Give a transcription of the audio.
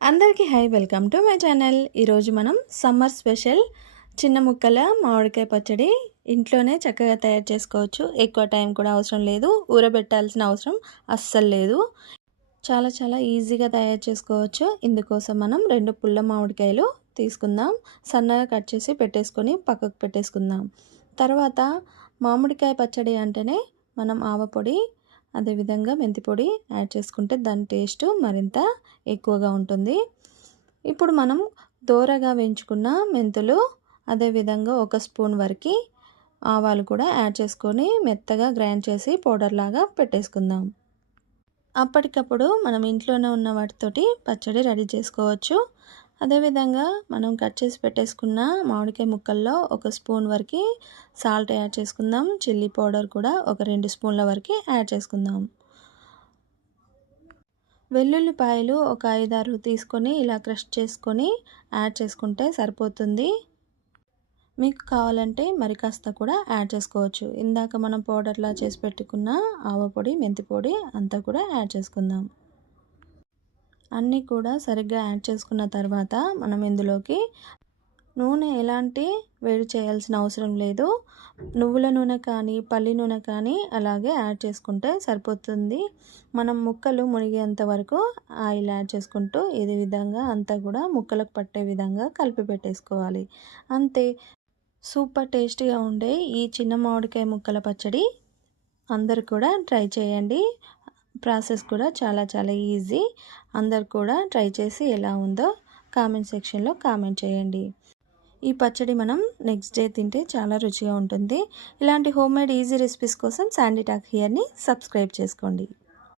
అందరికీ high, welcome to my channel. ఈరోజు మనం సమ్మర్ స్పెషల్ చిన్న ముక్కల మామిడికాయ పచ్చడి ఇంట్లోనే చక్కగా తయారు చేసుకోవచ్చు. ఎక్కువ టైం కూడా అవసరం లేదు, ఊరబెట్టాల్సిన అవసరం అస్సలు లేదు. చాలా ఈజీగా తయారు చేసుకోవచ్చు. ఇందుకోసం మనం 2 పుల్ల మామిడికాయలు తీసుకుందాం. సన్నగా కట్ చేసి పెట్టేసుకొని పక్కకు పెట్టేసుకుందాం. తర్వాత మామిడికాయ పచ్చడి అంటేనే మనం ఆవపొడి, అదేవిధంగా మెంతి పొడి యాడ్ చేసుకుంటే దాని టేస్ట్ మరింత ఎక్కువగా ఉంటుంది. ఇప్పుడు మనం దోరగా వేయించుకున్న మెంతులు, అదేవిధంగా 1 స్పూన్ వరకు ఆవాలు కూడా యాడ్ చేసుకొని మెత్తగా గ్రైండ్ చేసి పౌడర్ లాగా పెట్టేసుకుందాం. అప్పటికప్పుడు మనం ఇంట్లోనే ఉన్న వాటితోటి పచ్చడి రెడీ చేసుకోవచ్చు. అదేవిధంగా మనం కట్ చేసి పెట్టేసుకున్న మామిడికాయ ముక్కల్లో 1 స్పూన్ వరకు సాల్ట్ యాడ్ చేసుకుందాం. చిల్లీ పౌడర్ కూడా ఒక 2 స్పూన్ల వరకు యాడ్ చేసుకుందాం. వెల్లుల్లిపాయలు ఒక 5-6 తీసుకొని ఇలా క్రష్ చేసుకొని యాడ్ చేసుకుంటే సరిపోతుంది. మీకు కావాలంటే మరి కాస్త కూడా యాడ్ చేసుకోవచ్చు. ఇందాక మనం పౌడర్లా చేసి పెట్టుకున్న ఆవపొడి, మెంతి పొడి అంతా కూడా యాడ్ చేసుకుందాం. అన్నీ కూడా సరిగ్గా యాడ్ చేసుకున్న తర్వాత మనం ఇందులోకి నూనె ఎలాంటి వేడి చేయాల్సిన అవసరం లేదు. నువ్వుల నూనె కానీ, పల్లి నూనె కానీ అలాగే యాడ్ చేసుకుంటే సరిపోతుంది. మనం ముక్కలు మునిగేంత వరకు ఆయిల్ యాడ్ చేసుకుంటూ ఇదే విధంగా అంతా కూడా ముక్కలకు పట్టే విధంగా కలిపి పెట్టేసుకోవాలి. అంతే, సూపర్ టేస్టీగా ఉండే ఈ చిన్న మామిడికాయ ముక్కల పచ్చడి అందరు కూడా ట్రై చేయండి. ప్రాసెస్ కూడా చాలా ఈజీ. అందరు కూడా ట్రై చేసి ఎలా ఉందో కామెంట్ సెక్షన్లో కామెంట్ చేయండి. ఈ పచ్చడి మనం నెక్స్ట్ డే తింటే చాలా రుచిగా ఉంటుంది. ఇలాంటి హోమ్మేడ్ ఈజీ రెసిపీస్ కోసం శాండీ టాక్ హియర్ని సబ్స్క్రైబ్ చేసుకోండి.